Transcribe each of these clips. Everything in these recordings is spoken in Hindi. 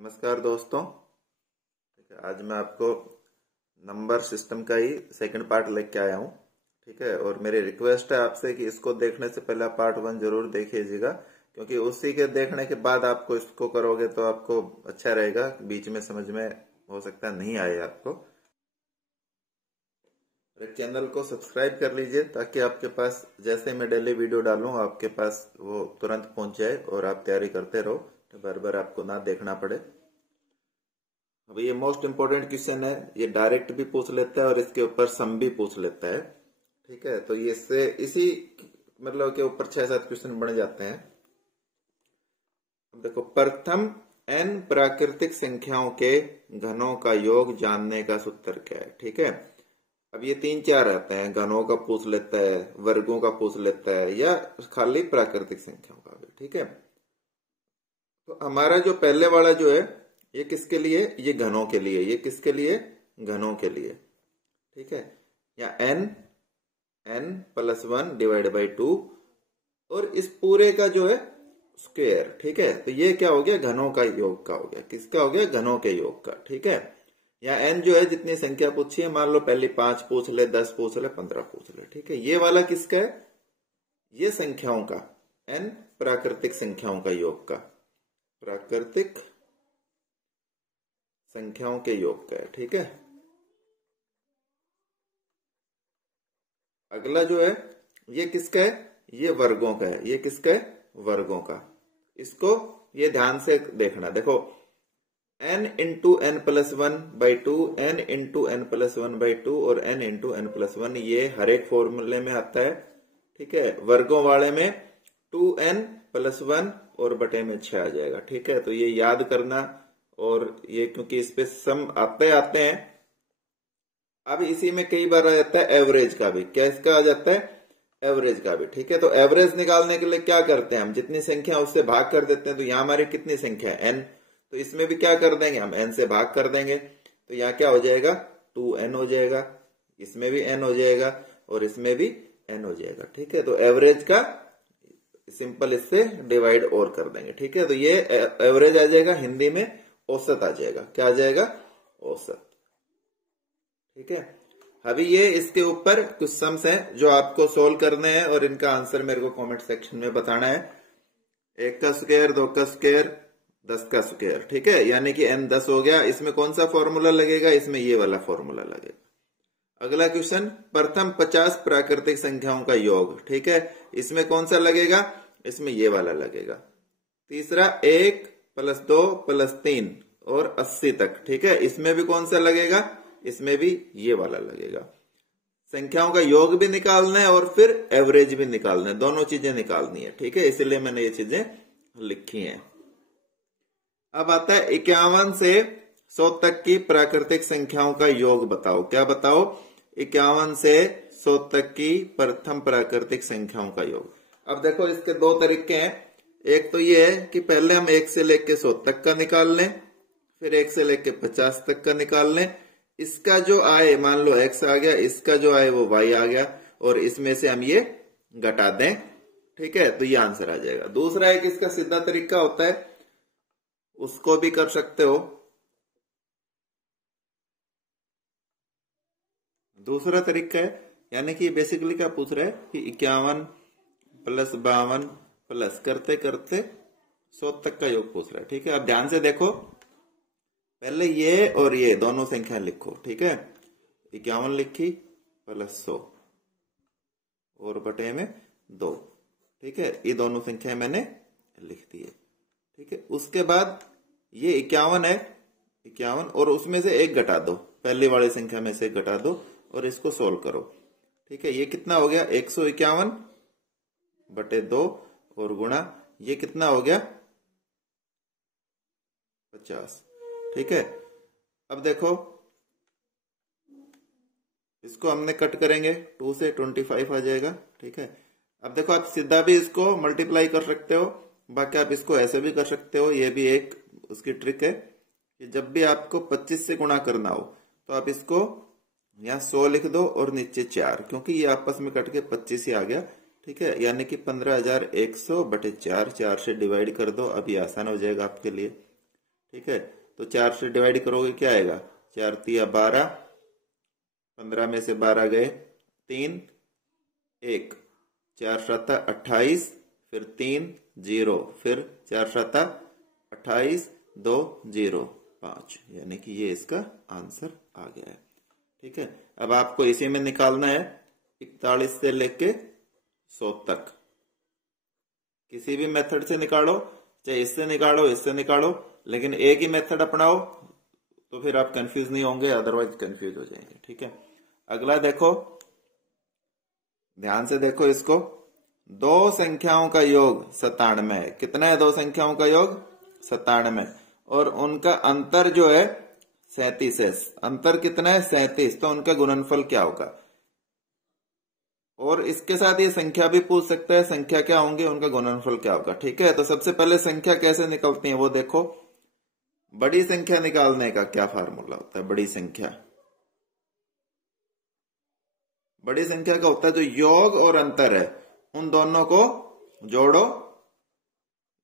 नमस्कार दोस्तों। ठीक है, आज मैं आपको नंबर सिस्टम का ही सेकंड पार्ट लेके आया हूँ। ठीक है, और मेरी रिक्वेस्ट है आपसे कि इसको देखने से पहले आप पार्ट 1 जरूर देखिएगा, क्योंकि उसी के देखने के बाद आपको इसको करोगे तो आपको अच्छा रहेगा। बीच में समझ में हो सकता है नहीं आए आपको। चैनल को सब्सक्राइब कर लीजिए ताकि आपके पास जैसे मैं डेली वीडियो डालूं आपके पास वो तुरंत पहुंच जाए और आप तैयारी करते रहो, तो बार बार आपको ना देखना पड़े। अब ये मोस्ट इंपोर्टेंट क्वेश्चन है, ये डायरेक्ट भी पूछ लेता है और इसके ऊपर सम भी पूछ लेता है। ठीक है, तो ये इससे इसी मतलब के ऊपर 6-7 क्वेश्चन बन जाते हैं। अब देखो, प्रथम n प्राकृतिक संख्याओं के घनों का योग जानने का सूत्र क्या है। ठीक है, अब ये 3-4 रहते हैं, घनों का पूछ लेता है, वर्गों का पूछ लेता है, या खाली प्राकृतिक संख्याओं का भी। ठीक है, तो हमारा जो पहले वाला जो है ये किसके लिए, ये घनों के लिए। ये किसके लिए, घनों के लिए। ठीक है, या n+1 डिवाइड बाई 2 और इस पूरे का जो है स्क्वायर। ठीक है, तो ये क्या हो गया, घनों का योग का हो गया। किसका हो गया, घनों के योग का। ठीक है, या n जो है जितनी संख्या पूछी है, मान लो पहले 5 पूछ ले, 10 पूछ ले, 15 पूछ ले। ठीक है, ये वाला किसका है, ये संख्याओं का, n प्राकृतिक संख्याओं का योग का, प्राकृतिक संख्याओं के योग का है। ठीक है, अगला जो है ये किसका है, ये वर्गों का है। ये किसका है, वर्गों का। इसको ये ध्यान से देखना। देखो, n into n+1/2, n into n+1/2 और n इंटू n+1, ये हर एक फॉर्मूले में आता है। ठीक है, वर्गों वाले में 2n+1 और बटे में 6 आ जाएगा। ठीक है, तो ये याद करना। और ये क्योंकि इस पे सम आते हैं। अब इसी में कई बार आ जाता है एवरेज का भी। क्या इसका आ जाता है, एवरेज का भी। ठीक है, तो एवरेज निकालने के लिए क्या करते हैं हम, जितनी संख्या उससे भाग कर देते हैं। तो यहाँ हमारी कितनी संख्या है, n, तो इसमें भी क्या कर देंगे हम, n से भाग कर देंगे। तो यहाँ क्या हो जाएगा, 2n हो जाएगा, इसमें भी n हो जाएगा और इसमें भी n हो जाएगा। ठीक है, तो एवरेज का सिंपल इससे डिवाइड और कर देंगे। ठीक है, तो ये एवरेज आ जाएगा, हिंदी में औसत आ जाएगा। क्या आ जाएगा, औसत। ठीक है, अभी ये इसके ऊपर कुछ सम्स हैं जो आपको सोल्व करने हैं और इनका आंसर मेरे को कमेंट सेक्शन में बताना है। 1 का स्क्वायर, 2 का स्क्वायर, 10 का स्क्वायर। ठीक है, यानी कि n 10 हो गया। इसमें कौन सा फॉर्मूला लगेगा, इसमें ये वाला फॉर्मूला लगेगा। अगला क्वेश्चन, प्रथम 50 प्राकृतिक संख्याओं का योग। ठीक है, इसमें कौन सा लगेगा, इसमें ये वाला लगेगा। तीसरा, 1 + 2 + 3 और 80 तक। ठीक है, इसमें भी कौन सा लगेगा, इसमें भी ये वाला लगेगा। संख्याओं का योग भी निकालना है और फिर एवरेज भी निकालना है, दोनों चीजें निकालनी है। ठीक है, इसलिए मैंने ये चीजें लिखी हैं। अब आता है 51 से 100 तक की प्राकृतिक संख्याओं का योग बताओ। क्या बताओ, 51 से 100 तक की प्रथम प्राकृतिक संख्याओं का योग। अब देखो, इसके 2 तरीके हैं। एक तो ये है कि पहले हम 1 से लेके 100 तक का निकाल लें, फिर 1 से लेके 50 तक का निकाल लें। इसका जो आए, मान लो x आ गया, इसका जो आए वो y आ गया, और इसमें से हम ये घटा दें। ठीक है, तो ये आंसर आ जाएगा। दूसरा एक इसका सीधा तरीका होता है, उसको भी कर सकते हो। दूसरा तरीका है, यानी कि बेसिकली क्या पूछ रहा है कि 51 + 52 प्लस करते करते 100 तक का योग पूछ रहा है। ठीक है, अब ध्यान से देखो, पहले ये और ये दोनों संख्या लिखो। ठीक है, 51 लिखी + 100 और बटे में 2। ठीक है, ये दोनों संख्या मैंने लिख दी है। ठीक है, उसके बाद ये 51 है, 51 और उसमें से 1 घटा दो, पहली वाली संख्या में से 1 घटा दो और इसको सोल्व करो। ठीक है, ये कितना हो गया, 151 बटे 2 और गुणा ये कितना हो गया, 50। ठीक है, अब देखो इसको हमने कट करेंगे, 2 से 25 आ जाएगा। ठीक है, अब देखो आप सीधा भी इसको मल्टीप्लाई कर सकते हो, बाकी आप इसको ऐसे भी कर सकते हो। ये भी एक उसकी ट्रिक है कि जब भी आपको 25 से गुणा करना हो तो आप इसको यहाँ 100 लिख दो और नीचे 4, क्योंकि ये आपस में कट के 25 ही आ गया। ठीक है, यानी कि 15,100 बटे 4, 4 से डिवाइड कर दो। अब ये आसान हो जाएगा आपके लिए। ठीक है, तो 4 से डिवाइड करोगे क्या आएगा, 4 तिया 12, 15 में से 12 गए 3, 1, 4 7 28, फिर 3 0, फिर 4 7 28, 2 0 5, यानी कि ये इसका आंसर आ गया है। ठीक है, अब आपको इसी में निकालना है 41 से लेके 100 तक। किसी भी मेथड से निकालो, चाहे इससे निकालो इससे निकालो, लेकिन एक ही मेथड अपनाओ तो फिर आप कंफ्यूज नहीं होंगे, अदरवाइज कंफ्यूज हो जाएंगे। ठीक है, अगला देखो, ध्यान से देखो इसको, दो संख्याओं का योग 97 है। कितना है दो संख्याओं का योग, 97, और उनका अंतर जो है 37 है। अंतर कितना है, 37, तो उनका गुणनफल क्या होगा। और इसके साथ ये संख्या भी पूछ सकता है, संख्या क्या होंगे, उनका गुणनफल क्या होगा। ठीक है, तो सबसे पहले संख्या कैसे निकलती है वो देखो। बड़ी संख्या निकालने का क्या फार्मूला होता है, बड़ी संख्या, बड़ी संख्या का होता है जो योग और अंतर है उन दोनों को जोड़ो,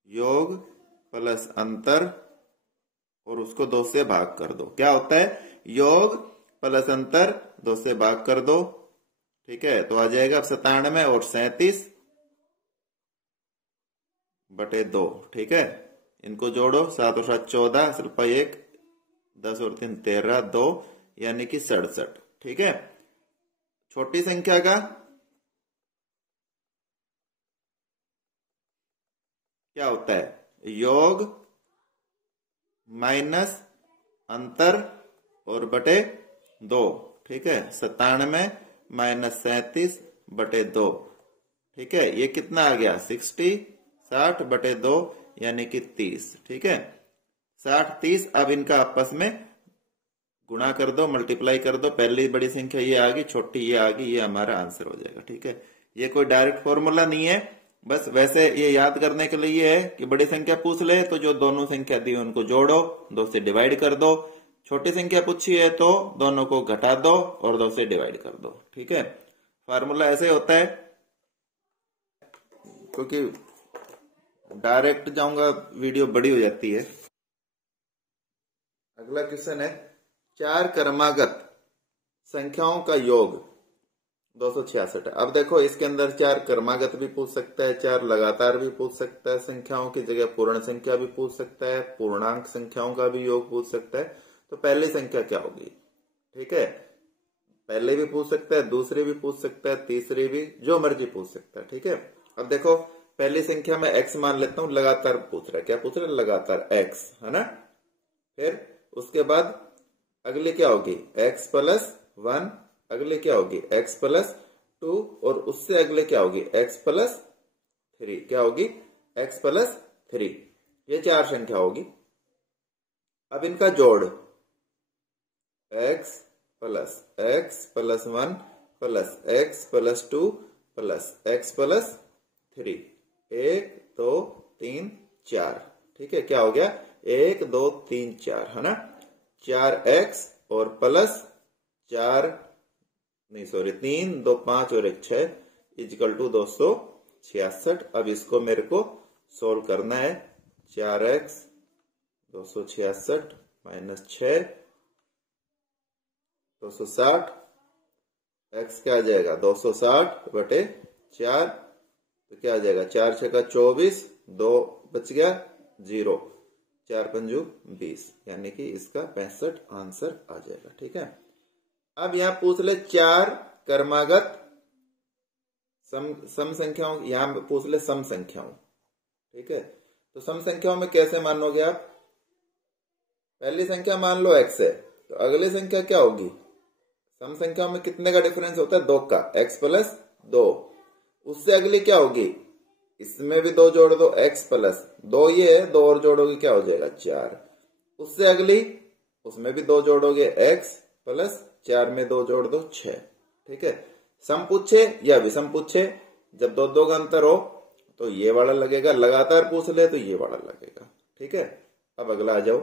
योग प्लस अंतर, और उसको 2 से भाग कर दो। क्या होता है, योग प्लस अंतर 2 से भाग कर दो। ठीक है, तो आ जाएगा 97 और 37 बटे 2। ठीक है, इनको जोड़ो, 7 और 7 14, सिर्फ 1, 10 और 3 13, 2, यानी कि 67। ठीक है, छोटी संख्या का क्या होता है, योग माइनस अंतर और बटे 2। ठीक है, 97 माइनस 37 बटे 2। ठीक है, ये कितना आ गया, 60 बटे 2, यानी कि 30। ठीक है, 60 30, अब इनका आपस में गुणा कर दो, मल्टीप्लाई कर दो। पहली बड़ी संख्या ये आ गई, छोटी ये आ गई, ये हमारा आंसर हो जाएगा। ठीक है, ये कोई डायरेक्ट फॉर्मूला नहीं है, बस वैसे ये याद करने के लिए ये है कि बड़ी संख्या पूछ ले तो जो दोनों संख्या दी उनको जोड़ो, 2 से डिवाइड कर दो। छोटी संख्या पूछी है तो दोनों को घटा दो और 2 से डिवाइड कर दो। ठीक है, फार्मूला ऐसे होता है, क्योंकि डायरेक्ट जाऊंगा वीडियो बड़ी हो जाती है। अगला क्वेश्चन है, 4 क्रमागत संख्याओं का योग 266 है। अब देखो इसके अंदर 4 क्रमागत भी पूछ सकता है, 4 लगातार भी पूछ सकता है, संख्याओं की जगह पूर्ण संख्या भी पूछ सकता है, पूर्णांक संख्याओं का भी योग पूछ सकता है। तो पहली संख्या क्या होगी, ठीक है, पहले भी पूछ सकता है, दूसरी भी पूछ सकता है, तीसरी भी, जो मर्जी पूछ सकता है। ठीक है, अब देखो पहली संख्या में x मान लेता हूं, लगातार पूछ रहा है, क्या पूछ रहा है, लगातार x, है ना। फिर उसके बाद अगली क्या होगी, x प्लस 1, अगले क्या होगी x प्लस 2, और उससे अगले क्या होगी x प्लस 3, क्या होगी x प्लस 3। ये 4 संख्या होगी। अब इनका जोड़ x plus 1 plus x plus 2 plus x plus 3, 1 2 3 4। ठीक है, क्या हो गया, 1 2 3 4, है ना। 4x और प्लस 3 2 5 और 1 6 इक्वल टू 266। अब इसको मेरे को सोल्व करना है। 4x 266 माइनस 6 260, x क्या आ जाएगा 260 बटे 4, तो क्या आ जाएगा 4 6 का 24, 2 बच गया 0, 4 पंजू 20, यानी कि इसका 65 आंसर आ जाएगा। ठीक है, अब यहां पूछ ले 4 क्रमागत सम संख्याओं, यहां पूछ ले सम संख्याओं। ठीक है, तो सम संख्याओं में कैसे मानोगे आप, पहली संख्या मान लो x है, तो अगली संख्या क्या होगी, सम संख्याओं में कितने का डिफरेंस होता है, 2 का, x प्लस 2। उससे अगली क्या होगी, इसमें भी 2 जोड़ दो, x प्लस 2 ये है, 2 और जोड़ोगे क्या हो जाएगा 4। उससे अगली, उसमें भी 2 जोड़ोगे, x प्लस 4 में 2 जोड़ दो 6। ठीक है, सम पूछे या विषम पूछे, जब 2 2 का अंतर हो तो ये वाला लगेगा, लगातार पूछ ले तो ये वाला लगेगा। ठीक है, अब अगला आ जाओ,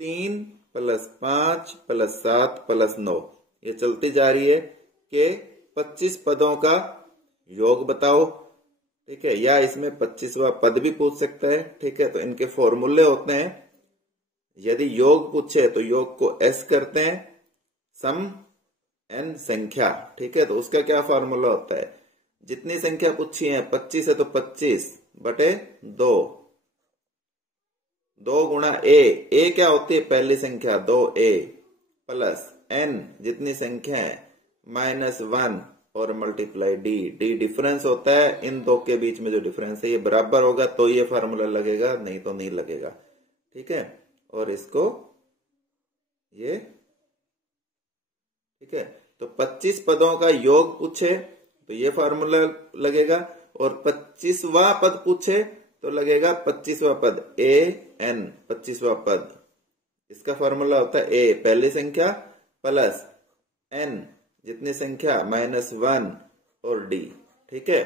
3 प्लस 5 प्लस 7 प्लस 9, ये चलती जा रही है कि 25 पदों का योग बताओ। ठीक है, या इसमें 25वां पद भी पूछ सकता है। ठीक है, तो इनके फॉर्मूले होते हैं, यदि योग पूछे तो योग को s करते हैं, सम n संख्या। ठीक है, तो उसका क्या फॉर्मूला होता है, जितनी संख्या पूछी है 25 है तो 25 बटे 2, 2 गुणा a क्या होती है पहली संख्या 2a, प्लस n जितनी संख्या है -1 और मल्टीप्लाई डी डिफरेंस होता है इन दो के बीच में, जो डिफरेंस है ये बराबर होगा तो ये फार्मूला लगेगा, नहीं तो नहीं लगेगा। ठीक है, और इसको ये, ठीक है, तो 25 पदों का योग पूछे तो ये फार्मूला लगेगा, और 25वां पद पूछे तो लगेगा 25वां पद a n, 25वां पद, इसका फार्मूला होता है a पहली संख्या प्लस n जितनी संख्या -1 और d। ठीक है,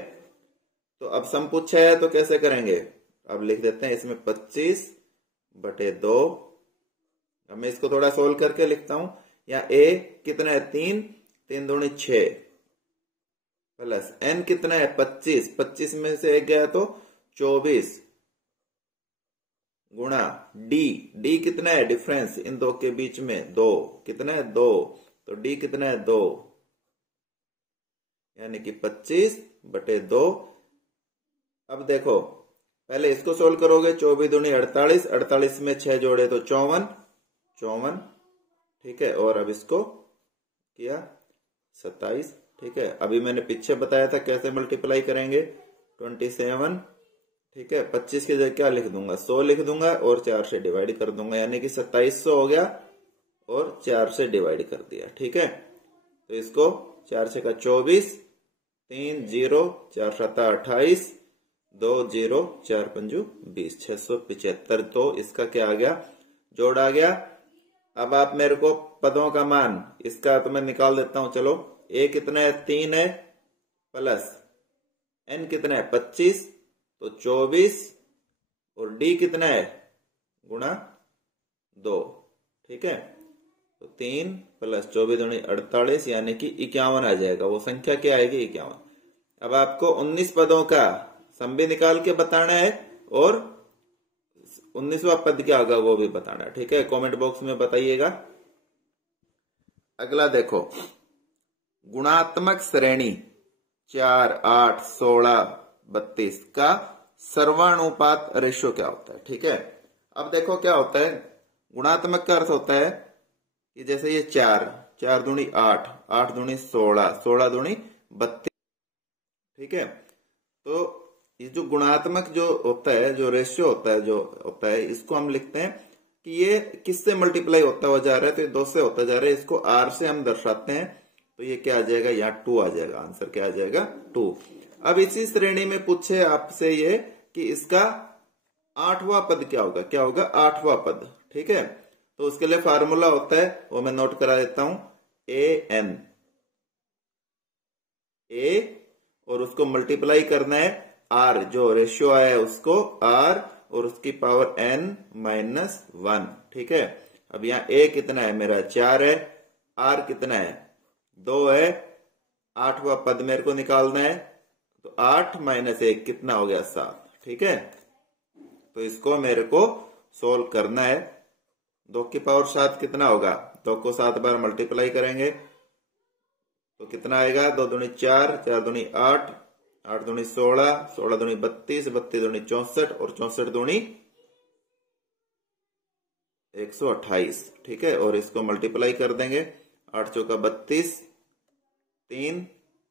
तो अब सम पूछा है तो कैसे करेंगे, अब लिख देते हैं इसमें 25 बटे 2। अब मैं इसको थोड़ा सोल्व करके लिखता हूं, यहाँ a कितना है 3, 3 दूनी 6, प्लस n कितना है 25, 25 में से एक गया तो 24, गुणा d कितना है डिफरेंस इन दो के बीच में 2, कितना है 2, तो d कितना है 2, यानी कि 25 बटे 2। अब देखो पहले इसको सोल्व करोगे, 24 दूनी 48, 48 में 6 जोड़े तो 54। ठीक है, और अब इसको किया 27। ठीक है, अभी मैंने पीछे बताया था कैसे मल्टीप्लाई करेंगे, 27। ठीक है, 25 की जगह क्या लिख दूंगा 100 लिख दूंगा और 4 से डिवाइड कर दूंगा, यानी कि 2700 हो गया और 4 से डिवाइड कर दिया। ठीक है, तो इसको 4 से का 24, 3 0, 4 7 28, 2 0, 4 5 20, 675। तो इसका क्या आ गया, जोड़ आ गया। अब आप मेरे को पदों का मान इसका तो मैं निकाल देता हूं, चलो a कितना है 3 है, प्लस n कितना है 25 तो 24, और d कितना है गुणा 2। ठीक है, तो 3 प्लस 24 दूनी 48, यानी कि 51 आ जाएगा, वो संख्या क्या आएगी 51। अब आपको 19 पदों का सम भी निकाल के बताना है और 19वां पद क्या होगा वो भी बताना है। ठीक है, कमेंट बॉक्स में बताइएगा। अगला देखो, गुणात्मक श्रेणी 4 8 16 32 का सर्वानुपात रेशियो क्या होता है। ठीक है, अब देखो क्या होता है, गुणात्मक का अर्थ होता है कि जैसे ये 4 दूनी 8, 8 दूनी 16, 16 दूनी 32। ठीक है, तो ये जो गुणात्मक जो होता है, जो रेशियो होता है, जो होता है, इसको हम लिखते हैं कि ये किससे मल्टीप्लाई होता हुआ जा रहा है, तो ये 2 से होता जा रहा है, इसको r से हम दर्शाते हैं, तो ये क्या आ जाएगा, यहाँ 2 आ जाएगा, आंसर क्या आ जाएगा 2। अब इसी श्रेणी में पूछे आपसे ये कि इसका 8वां पद क्या होगा, क्या होगा 8वां पद। ठीक है, तो उसके लिए फार्मूला होता है, वो मैं नोट करा देता हूं, an, a और उसको मल्टीप्लाई करना है r, जो रेशियो आया है उसको r और उसकी पावर n-1। ठीक है, अब यहाँ a कितना है मेरा 4 है, r कितना है 2 है, 8वां पद मेरे को निकालना है, तो 8 - 1 कितना हो गया 7। ठीक है, तो इसको मेरे को सोल्व करना है। 2 की पावर 7 कितना होगा, 2 को 7 बार मल्टीप्लाई करेंगे तो कितना आएगा, 2 दूनी 4, 4 दूनी 8, 8 दूनी 16, 16 दूनी 32, 32 दूनी 64 और 64 दूनी 128। ठीक है, और इसको मल्टीप्लाई कर देंगे, 8 चौका 32, 3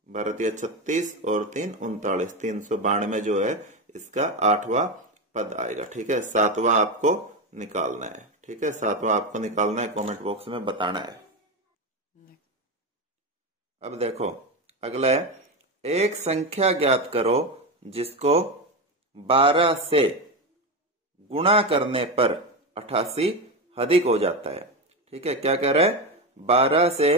12 36 और 3 39, 392 जो है इसका 8वां पद आएगा। ठीक है, 7वां आपको निकालना है। ठीक है, 7वां आपको निकालना है, कमेंट बॉक्स में बताना है। अब देखो अगला है, एक संख्या ज्ञात करो जिसको 12 से गुणा करने पर 88 अधिक हो जाता है। ठीक है, क्या कह रहा है, 12 से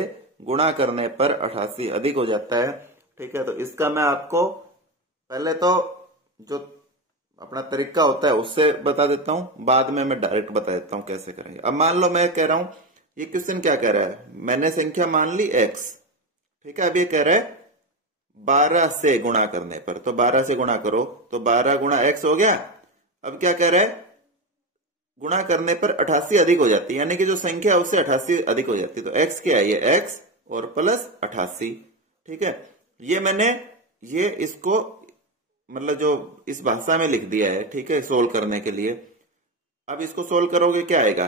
गुणा करने पर 88 अधिक हो जाता है। ठीक है, तो इसका मैं आपको पहले तो जो अपना तरीका होता है उससे बता देता हूं, बाद में मैं डायरेक्ट बता देता हूं कैसे करेंगे। अब मान लो मैं कह रहा हूं, ये क्वेश्चन क्या कह रहा है, मैंने संख्या मान ली x। ठीक है, अब ये कह रहा है 12 से गुणा करने पर, तो 12 से गुणा करो तो 12 गुणा x हो गया। अब क्या कह रहा है, गुणा करने पर 88 अधिक हो जाती है, यानी कि जो संख्या है उससे 88 अधिक हो जाती है। तो x क्या है, ये x और प्लस 88। ठीक है, ये मैंने ये इसको मतलब जो इस भाषा में लिख दिया है। ठीक है, सोल्व करने के लिए। अब इसको सोल्व करोगे क्या आएगा,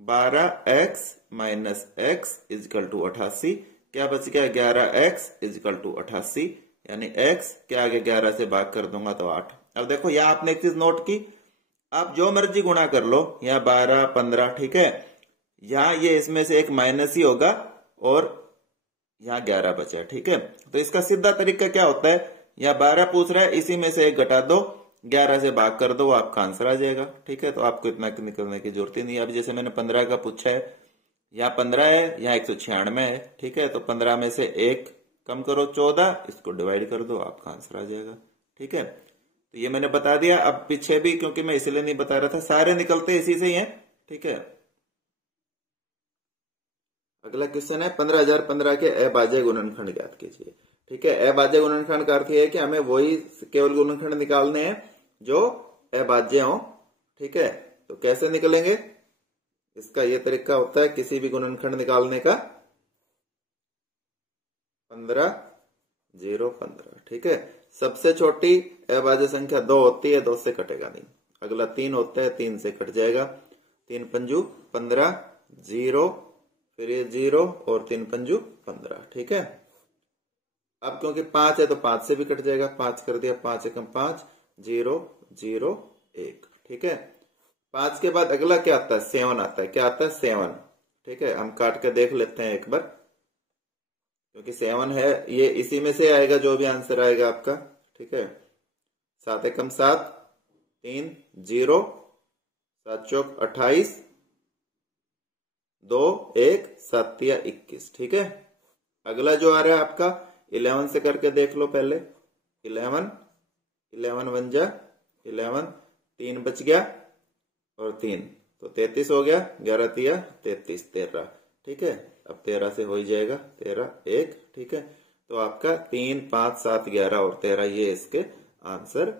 12x minus x is equal to 88। क्या बच गया, 11x इजिकल टू 88, यानी x क्या आगे 11 से भाग कर दूंगा तो 8। अब देखो यहाँ आपने एक चीज नोट की, आप जो मर्जी गुणा कर लो, यहाँ 12 15। ठीक है, यहाँ ये इसमें से एक माइनस ही होगा और यहाँ 11 बचा। ठीक है, तो इसका सीधा तरीका क्या होता है, यहाँ 12 पूछ रहा है, इसी में से एक घटा दो, 11 से भाग कर दो, आपका आंसर आ जाएगा। ठीक है, तो आपको इतना निकलने की जरूरत ही नहीं है। अब जैसे मैंने 15 का पूछा है, यहाँ 15 है, यहाँ 196 है। ठीक है, तो 15 में से एक कम करो 14, इसको डिवाइड कर दो, आपका आंसर आ जाएगा। ठीक है, तो ये मैंने बता दिया। अब पीछे भी क्योंकि मैं इसलिए नहीं बता रहा था, सारे निकलते इसी से ही हैं। ठीक है, अगला क्वेश्चन है 15015 के अभाज्य गुणनखंड ज्ञात कीजिए। ठीक है, अभाज्य गुणनखंड का अर्थ है कि हमें वही केवल गुणनखंड निकालने हैं जो अभाज्य हो। ठीक है, तो कैसे निकलेंगे, इसका यह तरीका होता है किसी भी गुणनखंड निकालने का, 15 0 15। ठीक है, सबसे छोटी अभाज्य संख्या 2 होती है, 2 से कटेगा नहीं। अगला 3 होता है, 3 से कट जाएगा, 3 पंजू 15, 0 फिर ये 0 और 3 पंजू 15। ठीक है, अब क्योंकि 5 है तो 5 से भी कट जाएगा, 5 कर दिया, 5 एकम 5, 0 0 1। ठीक है, 5 के बाद अगला क्या आता है, 7 आता है। क्या आता है, 7। ठीक है, हम काट के देख लेते हैं एक बार, क्योंकि 7 है, ये इसी में से आएगा जो भी आंसर आएगा आपका। ठीक है, 7 एकम 7, 3 0, 7 चौक 28, 2 1 7 या 21। ठीक है, अगला जो आ रहा है आपका 11 से करके देख लो पहले। 11 11 1 जा 11, 3 बच गया और 3 तो 33 हो गया, 11 तिया 33 13। ठीक है, अब 13 से हो ही जाएगा, 13 1। ठीक है, तो आपका 3 5 7 11 और 13 ये इसके आंसर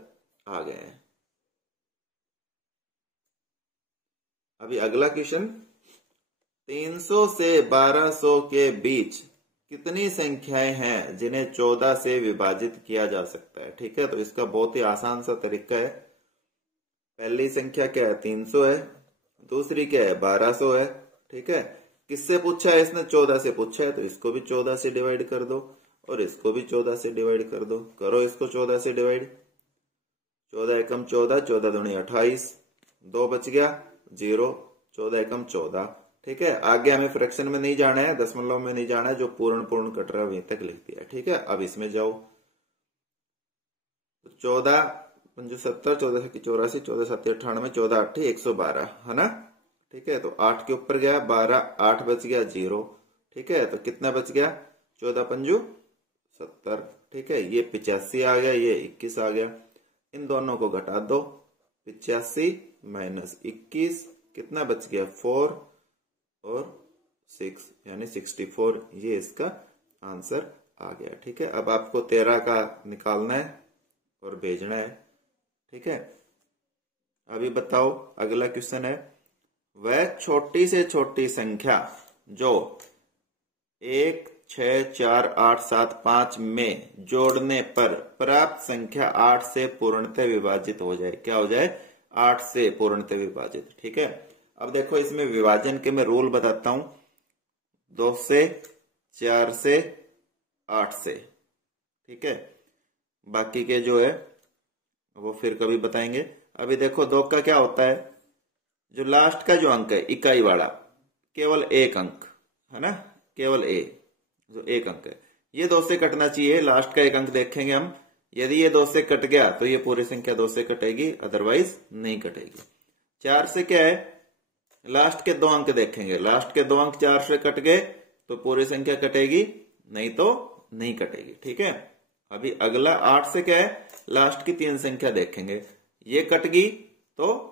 आ गए हैं। अभी अगला क्वेश्चन, 300 से 1200 के बीच कितनी संख्याएं हैं जिन्हें 14 से विभाजित किया जा सकता है। ठीक है, तो इसका बहुत ही आसान सा तरीका है। पहली संख्या क्या है, 300 है, दूसरी क्या है, 1200 है। ठीक है, किससे पूछा है इसने, 14 से पूछा है, तो इसको भी 14 से डिवाइड कर दो और इसको भी 14 से डिवाइड कर दो। करो इसको 14 से डिवाइड, 14 एकम 14, 14 दूनी 28, 2 बच गया 0, 14 एकम 14। ठीक है, आगे हमें फ्रैक्शन में नहीं जाना है, दशमलव में नहीं जाना है, जो पूर्ण पूर्ण कट रहा है वहीं तक लिख दिया। ठीक है, अब इसमें जाओ, 14 पंजू 70, 14 84, 14 7 98, 14 8 112 है ना। ठीक है, तो 8 के ऊपर गया 12, 8 बच गया 0। ठीक है, तो कितना बच गया, 14 पंजू 70। ठीक है, ये 85 आ गया, ये 21 आ गया। इन दोनों को घटा दो, 85 माइनस 21 कितना बच गया, 4 और 6 यानी 64। ये इसका आंसर आ गया। ठीक है, अब आपको 13 का निकालना है और भेजना है। ठीक है, अभी बताओ अगला क्वेश्चन है, वह छोटी से छोटी संख्या जो 1 6 4 8 7 5 में जोड़ने पर प्राप्त संख्या 8 से पूर्णतः विभाजित हो जाए। क्या हो जाए, 8 से पूर्णतः विभाजित। ठीक है, अब देखो इसमें विभाजन के मैं रूल बताता हूं, 2 से 4 से 8 से। ठीक है, बाकी के जो है वो फिर कभी बताएंगे। अभी देखो 2 का क्या होता है, जो लास्ट का जो अंक है इकाई वाला, केवल एक अंक है ना, केवल ए जो एक अंक है, ये 2 से कटना चाहिए। लास्ट का एक अंक देखेंगे हम, यदि ये 2 से कट गया तो ये पूरी संख्या 2 से कटेगी, अदरवाइज नहीं कटेगी। 4 से क्या है, लास्ट के 2 अंक देखेंगे, लास्ट के 2 अंक 4 से कट गए तो पूरी संख्या कटेगी, नहीं तो नहीं कटेगी। ठीक है, अभी अगला 8 से क्या है, लास्ट की 3 संख्या देखेंगे, ये कट गई तो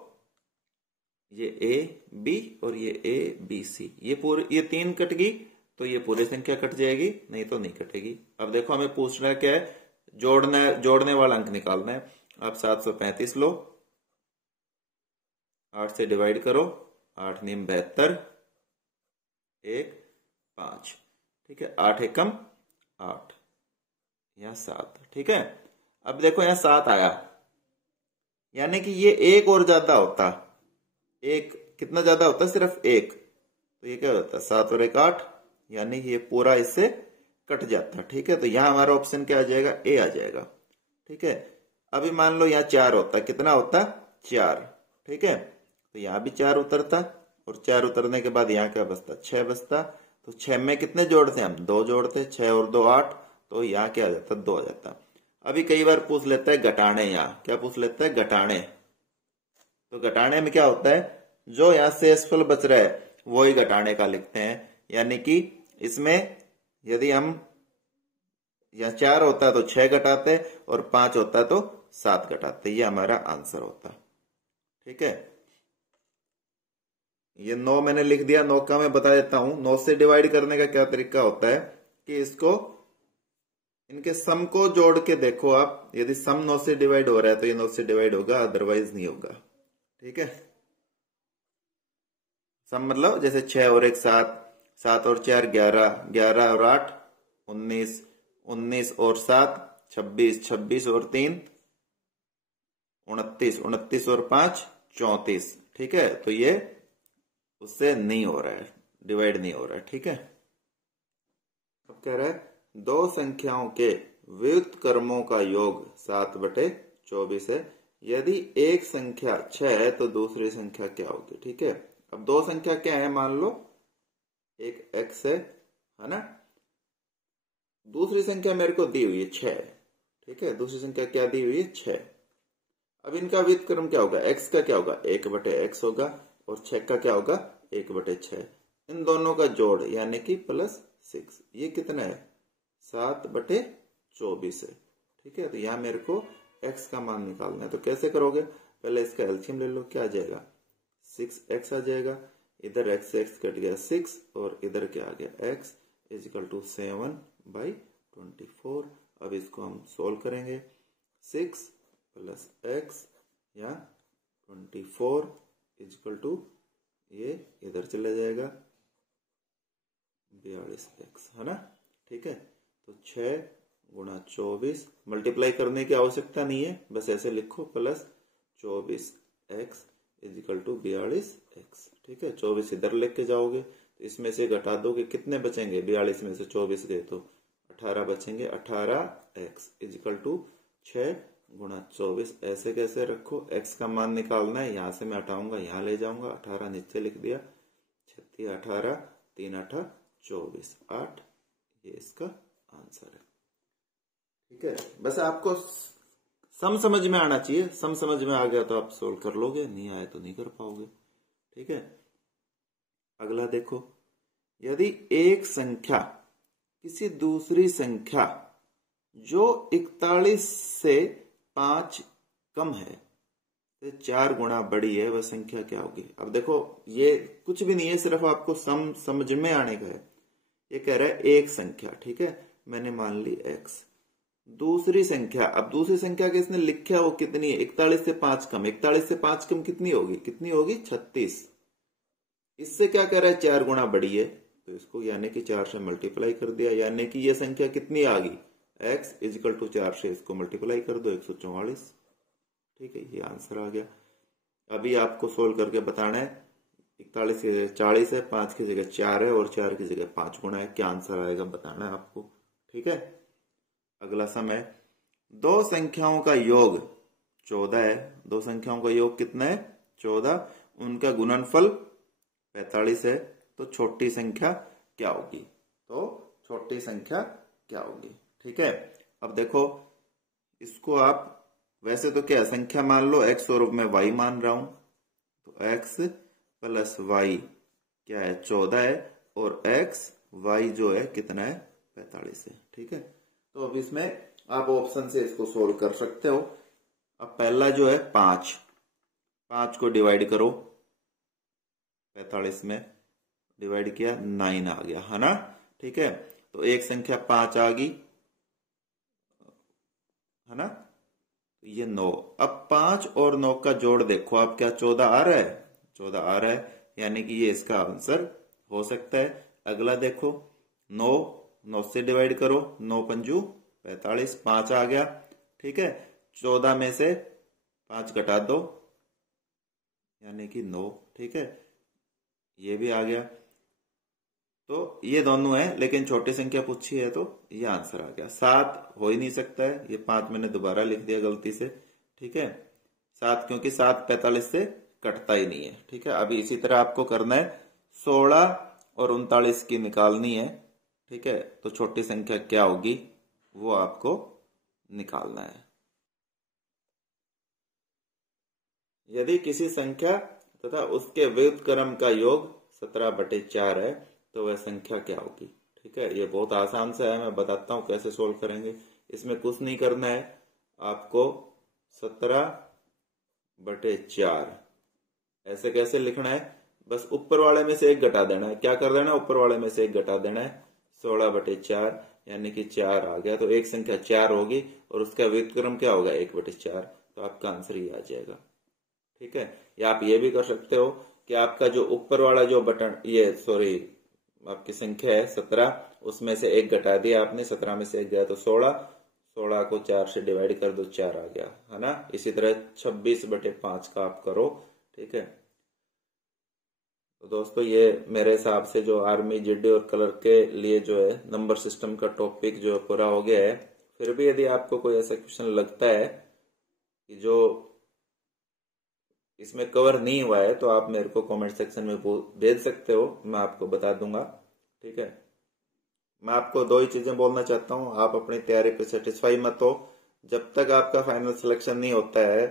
ये ए बी और ये ए बी सी, ये 3 कट गई तो ये पूरी संख्या कट जाएगी, नहीं तो नहीं कटेगी। अब देखो हमें पूछना है क्या है, जोड़ने वाला अंक निकालना है। आप 735 लो, 8 से डिवाइड करो, 8 नीम 72, 1 5, ठीक है, 8 एकम 8, यहाँ 7, ठीक है। अब देखो यहाँ 7 आया, यानी कि ये एक और ज्यादा होता, एक कितना ज्यादा होता, सिर्फ एक, तो ये क्या होता, 7 और 1 8, यानी ये पूरा इससे कट जाता, ठीक है। तो यहाँ हमारा ऑप्शन क्या आ जाएगा, ए आ जाएगा, ठीक है। अभी मान लो यहाँ 4 होता, कितना होता, 4, ठीक है, तो यहाँ भी 4 उतरता, और 4 उतरने के बाद यहाँ क्या बचता, 6 बचता। तो 6 में कितने जोड़ते हम, 2 जोड़ते, 6 और 2 8, तो यहाँ क्या आ जाता, 2 आ जाता। अभी कई बार पूछ लेता है घटाने, यहाँ क्या पूछ लेता है, घटाने। तो घटाने में क्या होता है, जो यहाँ शेषफल बच रहा है वो ही घटाने का लिखते हैं, यानी कि इसमें यदि हम यहाँ 4 होता है तो 6 घटाते, और 5 होता है तो 7 घटाते, ये हमारा आंसर होता, ठीक है। ये 9 मैंने लिख दिया, 9 का मैं बता देता हूं। 9 से डिवाइड करने का क्या तरीका होता है कि इसको, इनके सम को जोड़ के देखो आप, यदि सम 9 से डिवाइड हो रहा है तो ये 9 से डिवाइड होगा, अदरवाइज नहीं होगा, ठीक है। सम मतलब जैसे 6 और 1 7, 7 और 4 11, 11 और 8 19, 19 और 7 26, 26 और 3 29, 29 और 5 34, ठीक है। तो ये उससे नहीं हो रहा है, डिवाइड नहीं हो रहा है, ठीक है। अब कह रहा है दो संख्याओं के व्युत्क्रमों कर्मों का योग 7/24 है। यदि एक संख्या 6 है तो दूसरी संख्या क्या होगी, ठीक है। अब दो संख्या क्या है, मान लो एक x है ना, दूसरी संख्या मेरे को दी हुई है 6, ठीक है, दूसरी संख्या क्या दी हुई है 6। अब इनका व्युत्क्रम क्या होगा, x का क्या होगा 1/x होगा, और 6 का क्या होगा 1/6। इन दोनों का जोड़ यानी कि +6, ये कितना है 7/24 है, ठीक है। तो यहाँ मेरे को x का मान निकालना है, तो कैसे करोगे, पहले इसका एलसीएम ले लो, क्या आ जाएगा 6x आ जाएगा, इधर x से x कट गया 6, और इधर क्या आ गया x = 7/24। अब इसको हम सोल्व करेंगे, 6 + x या 24 = ये इधर चला जाएगा 42x, है ना, ठीक है। तो 6 × 24, मल्टीप्लाई करने की आवश्यकता नहीं है, बस ऐसे लिखो +24x = 42x, ठीक है। 24 इधर लेके जाओगे तो इसमें से घटा दोगे, कितने बचेंगे, 42 में से 24 गए तो 18 बचेंगे, 18x = 6 × 24। ऐसे कैसे रखो, x का मान निकालना है, यहां से मैं हटाऊंगा, यहां ले जाऊंगा, 18 नीचे लिख दिया, 36 18 3 8 24 8, ये इसका आंसर है, ठीक है। बस आपको सम समझ में आना चाहिए, सम समझ में आ गया तो आप सोल्व कर लोगे, नहीं आए तो नहीं कर पाओगे, ठीक है। अगला देखो, यदि एक संख्या किसी दूसरी संख्या जो 41 से 5 कम है, तो 4 गुना बड़ी है, वह संख्या क्या होगी। अब देखो ये कुछ भी नहीं है, सिर्फ आपको सम समझ में आने का है। ये कह रहा है एक संख्या, ठीक है, मैंने मान ली x, दूसरी संख्या, अब दूसरी संख्या के इसने लिखा वो कितनी है, 41 से 5 कम, 41 से 5 कम कितनी होगी, 36। इससे क्या कह रहा है 4 गुना बड़ी है, तो इसको यानी कि 4 से मल्टीप्लाई कर दिया, यानी कि ये संख्या कितनी आ गई, x = 4 से इसको मल्टीप्लाई कर दो, 144, ठीक है, ये आंसर आ गया। अभी आपको सोल्व करके बताना है, 41 की जगह 40 है, 5 की जगह 4 है, और 4 की जगह 5 गुना है, क्या आंसर आएगा बताना है आपको, ठीक है। अगला सम है, दो संख्याओं का योग 14 है, दो संख्याओं का योग कितना है 14, उनका गुणनफल 45 है, तो छोटी संख्या क्या होगी, तो छोटी संख्या क्या होगी, ठीक है। अब देखो इसको आप वैसे तो क्या संख्या मान लो, x और मैं y मान रहा हूं, तो x + y क्या है 14 है, और x y जो है कितना है 45 है, ठीक है। तो अब इसमें आप ऑप्शन से इसको सोल्व कर सकते हो। अब पहला जो है 5 को डिवाइड करो, 45 में डिवाइड किया 9 आ गया, है ना, ठीक है, तो एक संख्या 5 आ गई, है ना, ये 9। अब 5 और 9 का जोड़ देखो आप, क्या 14 आ रहा है? 14 आ रहा है, यानी कि ये इसका आंसर हो सकता है। अगला देखो, 9 से डिवाइड करो, 9 पंजू 45, 5 आ गया, ठीक है। 14 में से 5 घटा दो, यानी कि 9, ठीक है, ये भी आ गया। तो ये दोनों है, लेकिन छोटी संख्या पूछी है तो ये आंसर आ गया। 7 हो ही नहीं सकता है, ये 5 मैंने दोबारा लिख दिया गलती से, ठीक है। 7 क्योंकि 7 45 से कटता ही नहीं है, ठीक है। अभी इसी तरह आपको करना है, 16 और 39 की निकालनी है, ठीक है। तो छोटी संख्या क्या होगी वो आपको निकालना है। यदि किसी संख्या तथा उसके व्युत्क्रम क्रम का योग 17/4 है तो वह संख्या क्या होगी, ठीक है। ये बहुत आसान सा है, मैं बताता हूं कैसे सोल्व करेंगे। इसमें कुछ नहीं करना है आपको, 17/4 ऐसे कैसे लिखना है, बस ऊपर वाले में से एक घटा देना है। क्या कर देना है, ऊपर वाले में से एक घटा देना है, 16/4 यानी कि 4 आ गया। तो एक संख्या 4 होगी और उसका व्युत्क्रम क्या होगा, 1/4। तो आपका आंसर ये आ जाएगा, ठीक है। या आप ये भी कर सकते हो कि आपका जो ऊपर वाला जो बटन, ये सॉरी आपकी संख्या है 17, उसमें से एक घटा दिया आपने, 17 में से एक गया तो 16 को 4 से डिवाइड कर दो, 4 आ गया, है ना। इसी तरह 26/5 का आप करो, ठीक है। तो दोस्तों ये मेरे हिसाब से जो आर्मी, जीडी और कलर के लिए जो है नंबर सिस्टम का टॉपिक जो पूरा हो गया है। फिर भी यदि आपको कोई ऐसा क्वेश्चन लगता है कि जो इसमें कवर नहीं हुआ है तो आप मेरे को कमेंट सेक्शन में भेज सकते हो, मैं आपको बता दूंगा, ठीक है। मैं आपको 2 ही चीजें बोलना चाहता हूं, आप अपनी तैयारी पे सेटिस्फाई मत हो जब तक आपका फाइनल सिलेक्शन नहीं होता है,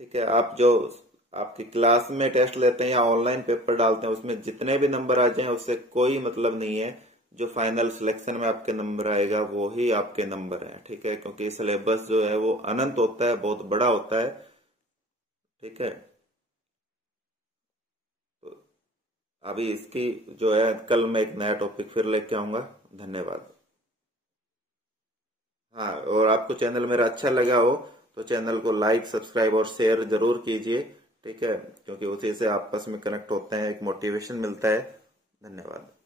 ठीक है। आप जो आपकी क्लास में टेस्ट लेते हैं या ऑनलाइन पेपर डालते हैं, उसमें जितने भी नंबर आ जाएं उससे कोई मतलब नहीं है। जो फाइनल सिलेक्शन में आपके नंबर आएगा वो ही आपके नंबर है, ठीक है। क्योंकि सिलेबस जो है वो अनंत होता है, बहुत बड़ा होता है, ठीक है। तो अभी इसकी जो है कल मैं एक नया टॉपिक फिर लेके आऊंगा। धन्यवाद। हाँ, और आपको चैनल मेरा अच्छा लगा हो तो चैनल को लाइक, सब्सक्राइब और शेयर जरूर कीजिए, ठीक है। क्योंकि उसी से आपस में कनेक्ट होते हैं, एक मोटिवेशन मिलता है। धन्यवाद।